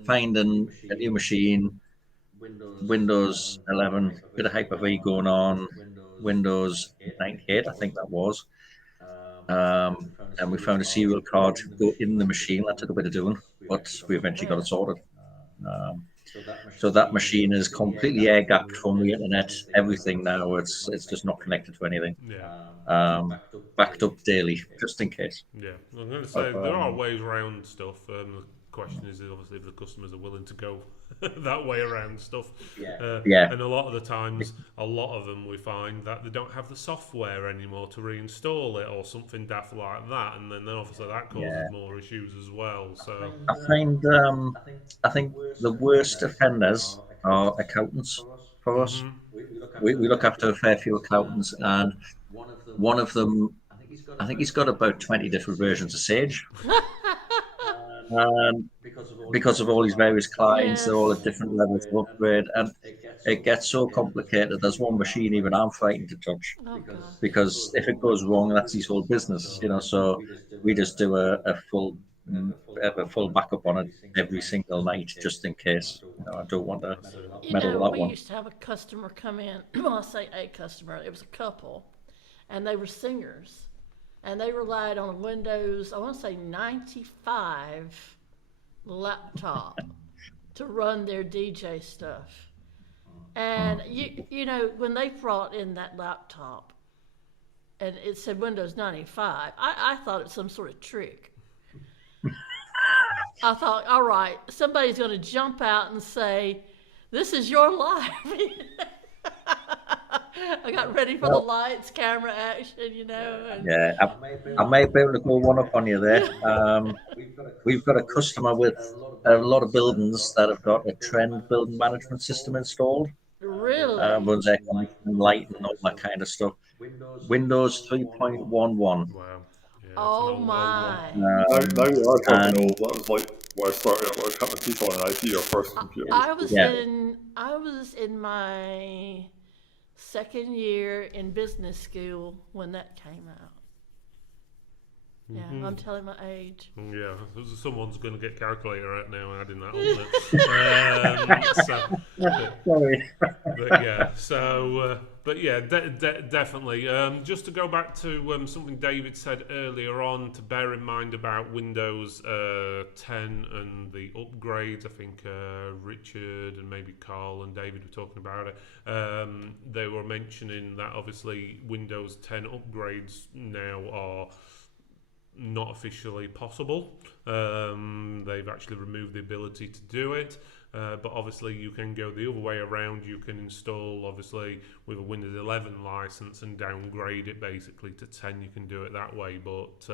finding a new machine, Windows 11, bit of Hyper-V going on, Windows 98, I think that was. And we found a serial card to go in the machine. That took a bit of doing, but we eventually got it sorted. So that machine is completely air-gapped from the internet. Everything now, it's just not connected to anything. Backed up daily, just in case. Yeah, I'm going to say there are ways around stuff. The question is obviously if the customers are willing to go that way around stuff. And a lot of the times, a lot of them we find that they don't have the software anymore to reinstall it or something daft like that, and then obviously that causes more issues as well. So I think the worst offenders are accountants for us. We look after a fair few accountants, and one of them, I think he's got about 20 different versions of Sage. and because of all these various clients, they're all at Yes. different levels of upgrade, and it gets so complicated. There's one machine even I'm frightened to touch Oh gosh. because if it goes wrong, that's his whole business, you know. So we just do mm, a full backup on it every single night, just in case. You know, I don't want to You meddle know, with that we one. used to have a customer come in. Well, I say a customer. It was a couple, and they were singers, and they relied on a Windows, I want to say 95 laptop to run their DJ stuff. And you know, when they brought in that laptop and it said Windows 95, I thought it was some sort of trick. I thought, all right, somebody's going to jump out and say, "This is your life." I got ready for the Well, lights, camera action, you know. And yeah, I may be able to go one up on you there. We've got a customer with a lot of buildings that have got a trend building management system installed. really, Runs air conditioning, lighting, all that kind of stuff. Windows 3.11. Wow. Yeah, it's an oh old one. my. Now Um, you are talking and old. That was like where I started out, like cutting teeth on an IT or first computer. yeah, I was in my second year in business school when that came out. Yeah, I'm telling my age. Yeah, someone's going to get calculator out now adding that on there. sorry. But yeah, but yeah, definitely. Just to go back to something David said earlier on, to bear in mind about Windows 10 and the upgrades. I think Richard and maybe Carl and David were talking about it. They were mentioning that obviously Windows 10 upgrades now are not officially possible. They've actually removed the ability to do it. But obviously you can go the other way around. You can install, obviously, with a Windows 11 license and downgrade it basically to 10. You can do it that way, but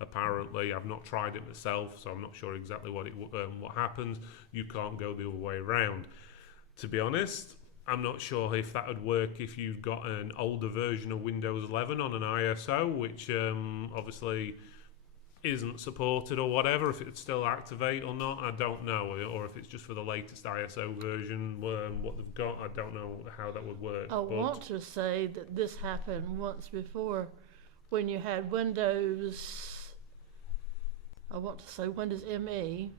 apparently I've not tried it myself, so I'm not sure exactly what happens. You can't go the other way around. To be honest, I'm not sure if that would work if you've got an older version of Windows 11 on an ISO, which obviously isn't supported or whatever, if it's still activate or not, I don't know, or if it's just for the latest ISO version, what they've got, I don't know how that would work. Want to say that this happened once before when you had Windows, I want to say Windows ME.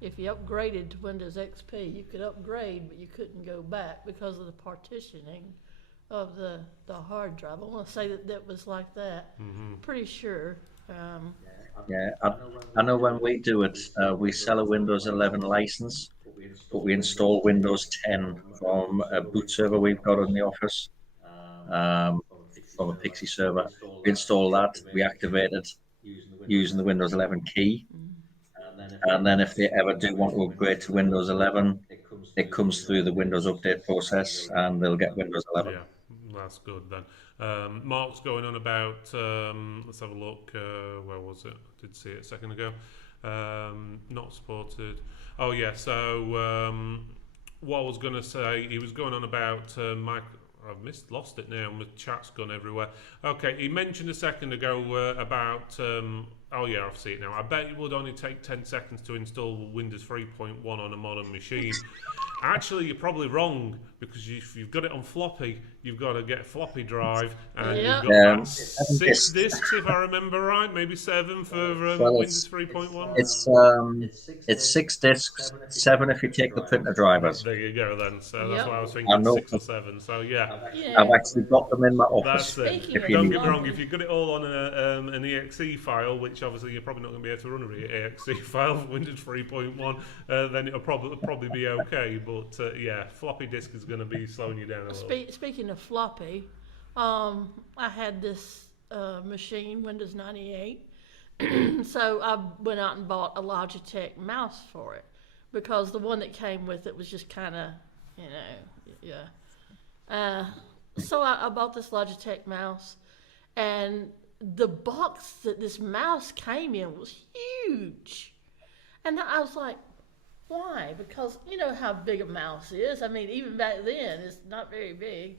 If you upgraded to Windows XP, you could upgrade, but you couldn't go back because of the partitioning of the hard drive. I want to say that was like that. Pretty sure. Yeah, I know when we do it, we sell a Windows 11 license, but we install Windows 10 from a boot server we've got in the office, um, from a Pixie server. We install that, we activate it using the Windows 11 key, and then if they ever do want to upgrade to Windows 11, it comes through the Windows update process, and they'll get Windows 11. Yeah, that's good then. Mark's going on about, let's have a look, where was it? I did see it a second ago. Not supported. Oh yeah, so what I was going to say, he was going on about Mike. I've lost it now. My chat's gone everywhere. Okay, he mentioned a second ago about. Oh yeah, I see it now. I bet it would only take 10 seconds to install Windows 3.1 on a modern machine. Actually, you're probably wrong, because if you've got it on floppy, you've got to get a floppy drive, and you've got about 6 discs, if I remember right, maybe 7 for Windows 3.1. It's 6 discs, 7 if you take the printer drivers. There you go then. So that's Yep. why I was I thinking know. 6 or 7. So yeah. I've actually got them in my office. That's it. Speaking if of you Don't need get me them. wrong, if you've got it all on an exe file, which obviously you're probably not going to be able to run an exe file for Windows 3.1, then it'll probably be okay. But yeah, floppy disk is going to be slowing you down a little. Speaking of floppy, I had this machine, Windows 98, so I went out and bought a Logitech mouse for it, because the one that came with it was just kind of, yeah. So I bought this Logitech mouse, and the box that this mouse came in was huge. And I was like, why? Because you know how big a mouse is. I mean, even back then, it's not very big.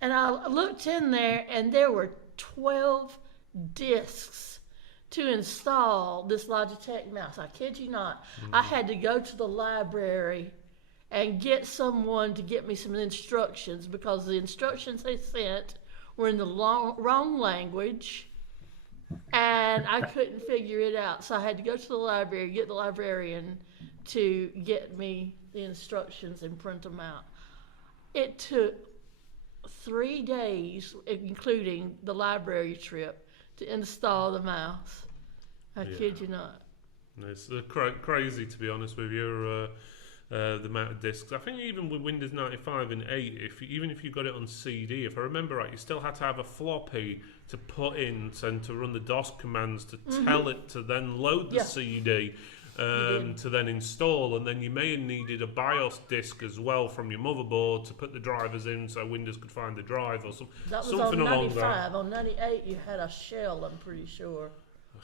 And I looked in there, and there were 12 discs to install this Logitech mouse. I kid you not. I had to go to the library and get someone to get me some instructions because the instructions they sent were in the wrong language, and I couldn't figure it out. So I had to go to the library, get the librarian to get me the instructions and print them out. It took 3 days, including the library trip, to install the mouse. I kid you not. It's crazy, to be honest with you, the amount of discs. I think even with Windows 95 and 8, even if you got it on CD, if I remember right, you still had to have a floppy to put in and to run the DOS commands to tell it to then load the CD. To then install, and then you may have needed a BIOS disk as well from your motherboard to put the drivers in so Windows could find the drive or something. That was something on along 95. that. On 98, you had a shell, I'm pretty sure.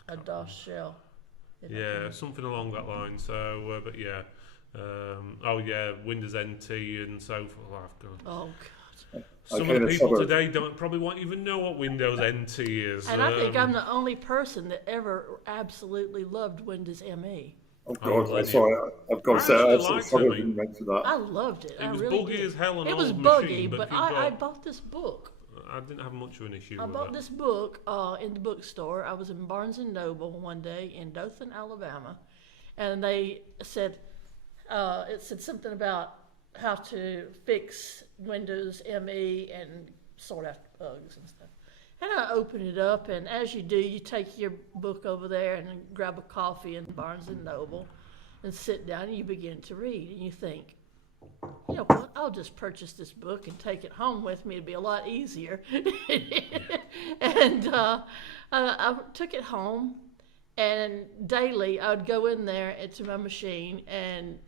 A DOS shell. Yeah, something along that line. So, but yeah. Windows NT and so forth. Oh, God. Oh, God. Some of the people today probably won't even know what Windows NT is. And I think I'm the only person that ever absolutely loved Windows ME. Oh God, I've got to say, I absolutely struggled to mention that. I loved it. It was really buggy did. as hell. It was buggy, but I bought this book. I didn't have much of an issue I with bought that. this book in the bookstore. I was in Barnes & Noble one day in Dothan, Alabama, and they said, it said something about how to fix Windows ME and sort out bugs and stuff. And I open it up, and as you do, you take your book over there and grab a coffee in Barnes & Noble and sit down and you begin to read. And you think, you know what, I'll just purchase this book and take it home with me. It'd be a lot easier. And I took it home, and daily I would go in there into my machine and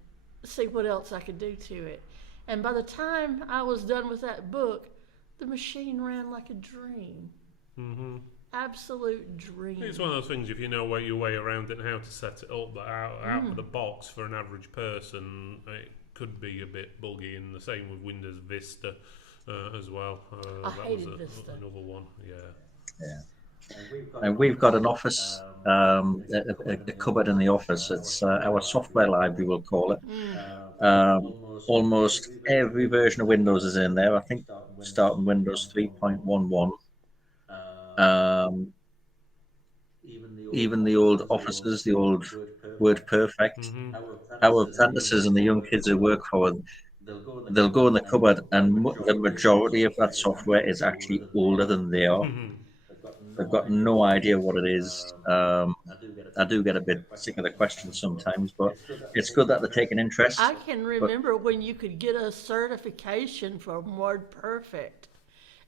see what else I could do to it. And by the time I was done with that book, the machine ran like a dream. Mm-hmm. Absolute dream. It's one of those things, if you know your way around it and how to set it up, that out of the box for an average person, it could be a bit buggy. And the same with Windows Vista as well. I that hated was Vista. Another one, And we've got an office, a cupboard in the office. It's our software library, we'll call it. Almost every version of Windows is in there. I think starting Windows 3.11. Even the old offices, the old WordPerfect, our apprentices and the young kids who work for it, they'll go in the cupboard, and the majority of that software is actually older than they are. They've got no idea what it is. I do get a bit sick of the questions sometimes, but it's good that they're taking interest. I can remember when you could get a certification from WordPerfect.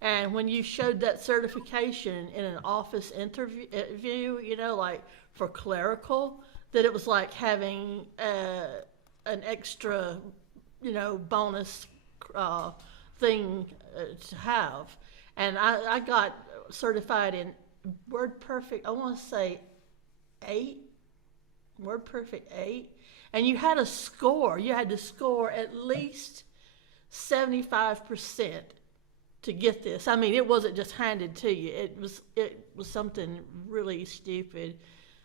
And when you showed that certification in an office interview, you know, like for clerical, that it was like having an extra, you know, bonus thing to have. And I got certified in WordPerfect, I want to say 8, WordPerfect 8. And you had a score. You had to score at least 75% to get this. I mean, it wasn't just handed to you. It was something really stupid,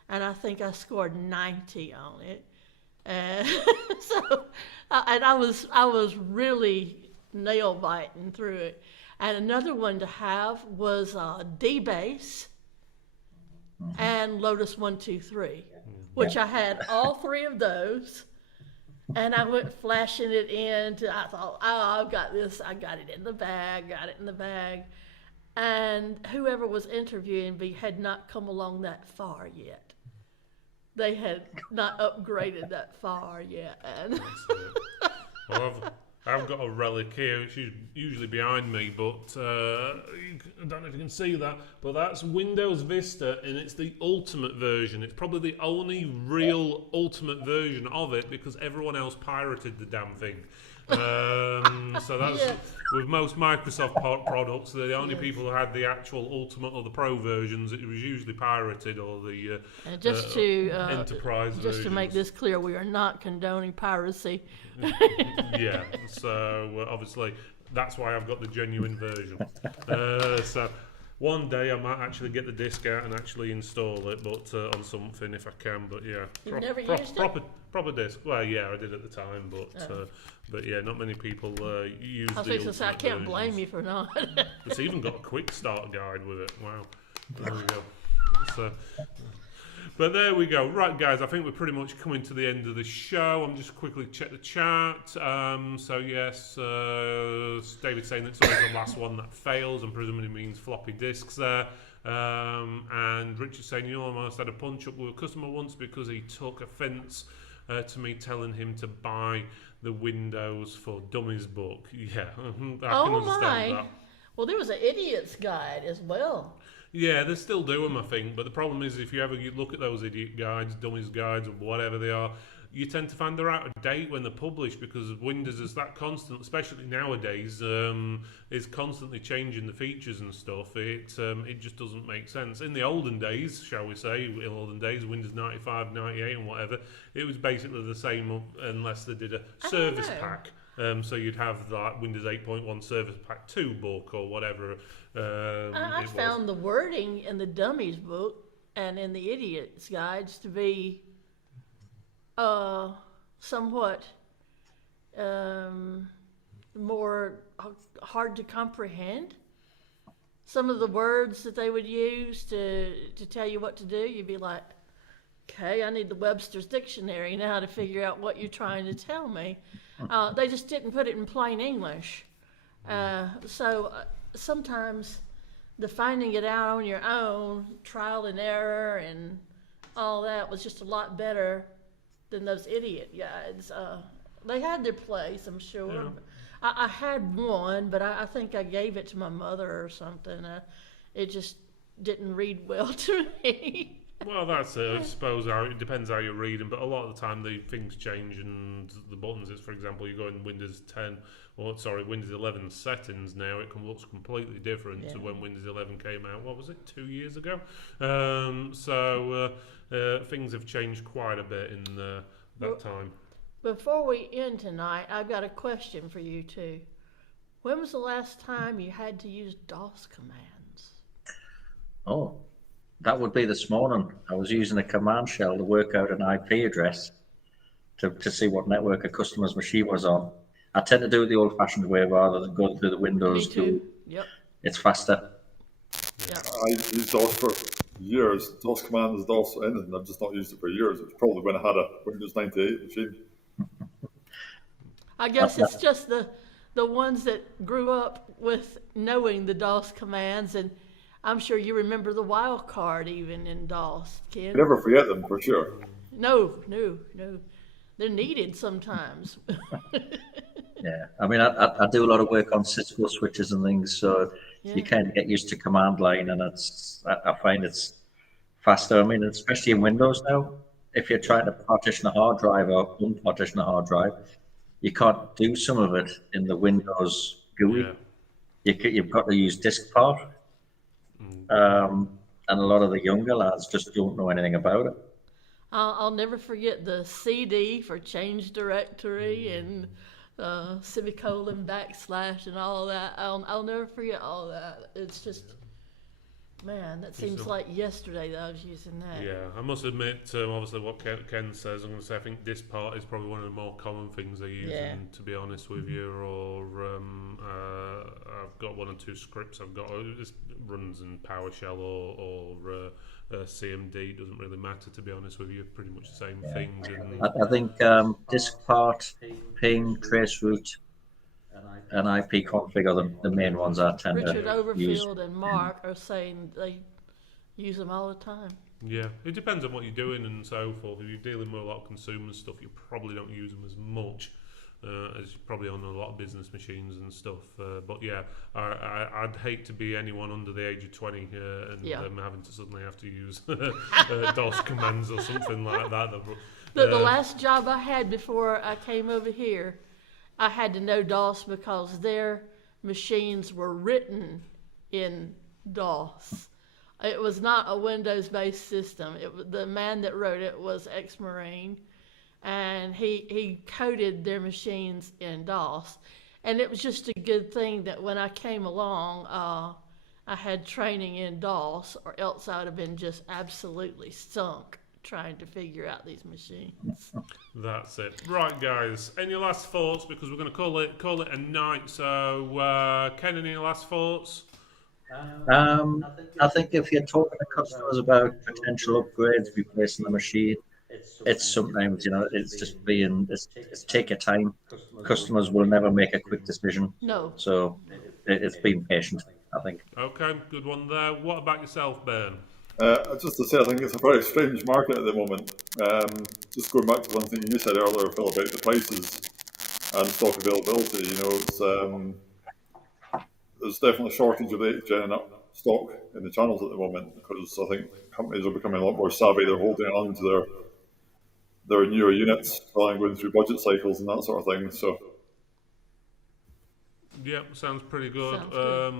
and I think I scored 90 on it. And I was really nail biting through it. And another one to have was DBase and Lotus 123, which I had all 3 of those. And I went flashing it in. I thought, I've got this. I got it in the bag. And whoever was interviewing me had not come along that far yet. They had not upgraded that far yet. And well, I've got a relic here, which is usually behind me, but I don't know if you can see that, but that's Windows Vista, and it's the ultimate version. It's probably the only real ultimate version of it, because everyone else pirated the damn thing. So that's with most Microsoft products, they're the only people who had the actual Ultimate or the Pro versions. It was usually pirated, or the Enterprise versions. Just to make this clear, we are not condoning piracy. Yeah, so obviously that's why I've got the genuine version. one day I might actually get the disc out and actually install it, but on something if I can. But yeah, You've never used it? Proper disc. Well, yeah, I did at the time, but yeah, not many people use I was the fixing to say, I ultimate can't blame versions. you for not. It's even got a quick start guide with it. Wow. There we go. So, but there we go. Right, guys, I think we're pretty much coming to the end of the show. I'm just quickly check the chat. So, yes, David's saying that's always the last one that fails, and presumably means floppy disks there. And Richard's saying, you almost had a punch-up with a customer once because he took offence to me telling him to buy the Windows for Dummies book. Yeah, I can understand that. Well, there was an idiot's guide as well. Yeah, they still do them, I think. But the problem is, if you ever look at those idiot guides, dummies guides, or whatever they are, you tend to find they're out of date when they're published because Windows is that constant, especially nowadays, is constantly changing the features and stuff. It just doesn't make sense. In the olden days, shall we say, Windows 95, 98 and whatever, it was basically the same unless they did a service pack. So you'd have that Windows 8.1 Service Pack 2 book or whatever. I found the wording in the Dummies book and in the Idiot's Guides to be somewhat more hard to comprehend. Some of the words that they would use to tell you what to do, you'd be like, okay, I need the Webster's Dictionary now to figure out what you're trying to tell me. They just didn't put it in plain English. So sometimes the finding it out on your own, trial and error and all that was just a lot better than those idiot guides. They had their place, I'm sure. Yeah. I had one, but I think I gave it to my mother or something. It just didn't read well to me. Well, that's it. I suppose it depends how you're reading, but a lot of the time the things change and the buttons. It's, for example, you go in Windows 11 settings now. It looks completely different to when Windows 11 came out. What was it, 2 years ago? So things have changed quite a bit in that time. Before we end tonight, I've got a question for you two. When was the last time you had to use DOS commands? Oh, that would be this morning. I was using a command shell to work out an IP address to see what network a customer's machine was on. I tend to do it the old-fashioned way rather than going through the Windows. Me too. Yep. It's faster. Yep. I used DOS for years. DOS commands, DOS, anything. I've just not used it for years. It's probably when I had a Windows 98 machine. I guess it's just the ones that grew up with knowing the DOS commands, and I'm sure you remember the wild card even in DOS, Ken. You never forget them, for sure. No. They're needed sometimes. Yeah, I mean, I do a lot of work on Cisco switches and things, so you kind of get used to command line, and I find it's faster. I mean, especially in Windows now, if you're trying to partition a hard drive or unpartition a hard drive, you can't do some of it in the Windows GUI. Yeah. You've got to use disk part. And a lot of the younger lads just don't know anything about it. I'll never forget the CD for change directory and semicolon / and all that. I'll never forget all that. It's just, man, that seems like yesterday that I was using that. Yeah, I must admit, obviously what Ken says, I'm going to say I think this part is probably one of the more common things I use, to be honest with you, or I've got one or two scripts I've got, it runs in PowerShell or CMD, doesn't really matter, to be honest with you, pretty much the same things. I think disk part, ping, traceroute, and IP config are the main ones I tend Richard to use. Overfield and Mark are saying they use them all the time. Yeah, it depends on what you're doing and so forth. If you're dealing with a lot of consumer stuff, you probably don't use them as much as probably on a lot of business machines and stuff. But yeah, I'd hate to be anyone under the age of 20 and having to suddenly have to use DOS commands or something like that. The last job I had before I came over here, I had to know DOS because their machines were written in DOS. It was not a Windows-based system. The man that wrote it was ex-Marine, and he coded their machines in DOS. And it was just a good thing that when I came along, I had training in DOS, or else I would have been just absolutely sunk trying to figure out these machines. That's it. Right, guys. Any last thoughts? Because we're going to call it a night. So, Ken, any last thoughts? I think if you're talking to customers about potential upgrades, replacing the machine, it's sometimes, it's just it's take your time. Customers will never make a quick decision. No. So it's being patient, I think. Okay, good one there. What about yourself, Ben? Just to say, I think it's a very strange market at the moment. Just going back to one thing you said earlier, Phil, about the prices and stock availability. There's definitely a shortage of 8th gen stock in the channels at the moment, because I think companies are becoming a lot more savvy. They're holding on to their newer units, going through budget cycles and that sort of thing. So. Yep, sounds pretty good. Sounds good.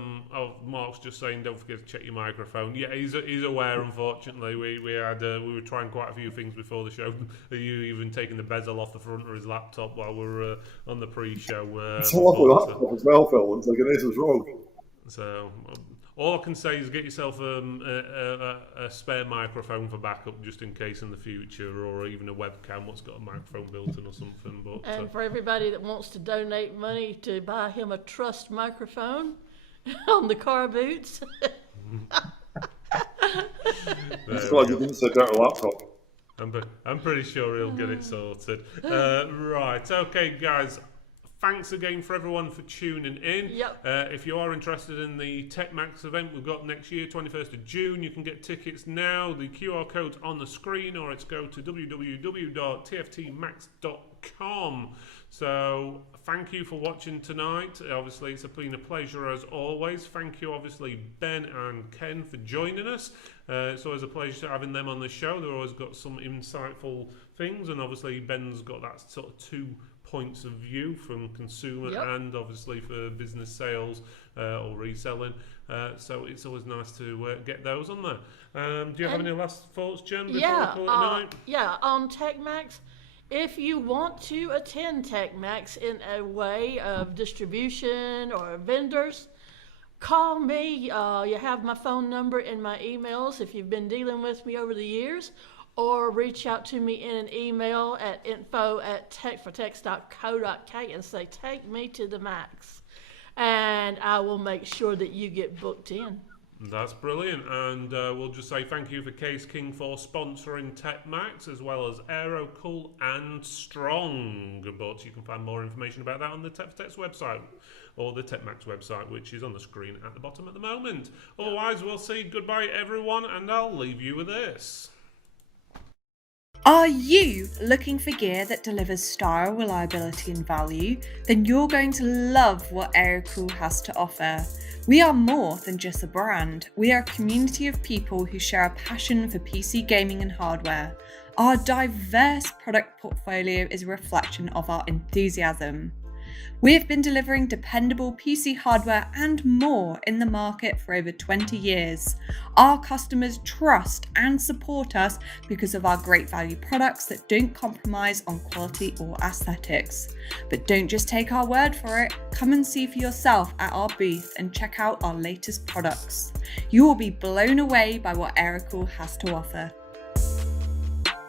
Mark's just saying, don't forget to check your microphone. Yeah, he's aware. Unfortunately, we were trying quite a few things before the show. You even taking the bezel off the front of his laptop while we were on the pre-show. It's a lovely laptop as well, Phil. It's like an Asus ROG. So all I can say is get yourself a spare microphone for backup, just in case in the future, or even a webcam what's got a microphone built in or something. But And for everybody that wants to donate money to buy him a Trust microphone on the car boots. It's glad you didn't say dirty laptop. I'm pretty sure he'll get it sorted. Right, okay, guys. Thanks again for everyone for tuning in. Yep. If you are interested in the TechMax event we've got next year, 21st of June, you can get tickets now. The QR code's on the screen, or it's go to www.tftmax.com. So thank you for watching tonight. Obviously, it's been a pleasure as always. Thank you, obviously, Ben and Ken, for joining us. It's always a pleasure having them on the show. They've always got some insightful things, and obviously Ben's got that sort of two points of view, from consumer and obviously for business sales or reselling. So it's always nice to get those on there. Do you have any last thoughts, Jen, before we call it a night? Yeah, on TechMax, if you want to attend TechMax in a way of distribution or vendors, call me. You have my phone number in my emails if you've been dealing with me over the years, or reach out to me in an email at info@techfortex.co.k and say, take me to the max. And I will make sure that you get booked in. That's brilliant. And we'll just say thank you for Case King for sponsoring TechMax, as well as Aerocool and Strong. But you can find more information about that on the Tech website, or the TechMax website, which is on the screen at the bottom at the moment. Otherwise, we'll say goodbye, everyone, and I'll leave you with this. Are you looking for gear that delivers style, reliability and value? Then you're going to love what Aerocool has to offer. We are more than just a brand. We are a community of people who share a passion for PC gaming and hardware. Our diverse product portfolio is a reflection of our enthusiasm. We have been delivering dependable PC hardware and more in the market for over 20 years. Our customers trust and support us because of our great value products that don't compromise on quality or aesthetics. But don't just take our word for it. Come and see for yourself at our booth and check out our latest products. You will be blown away by what Aerocool has to offer.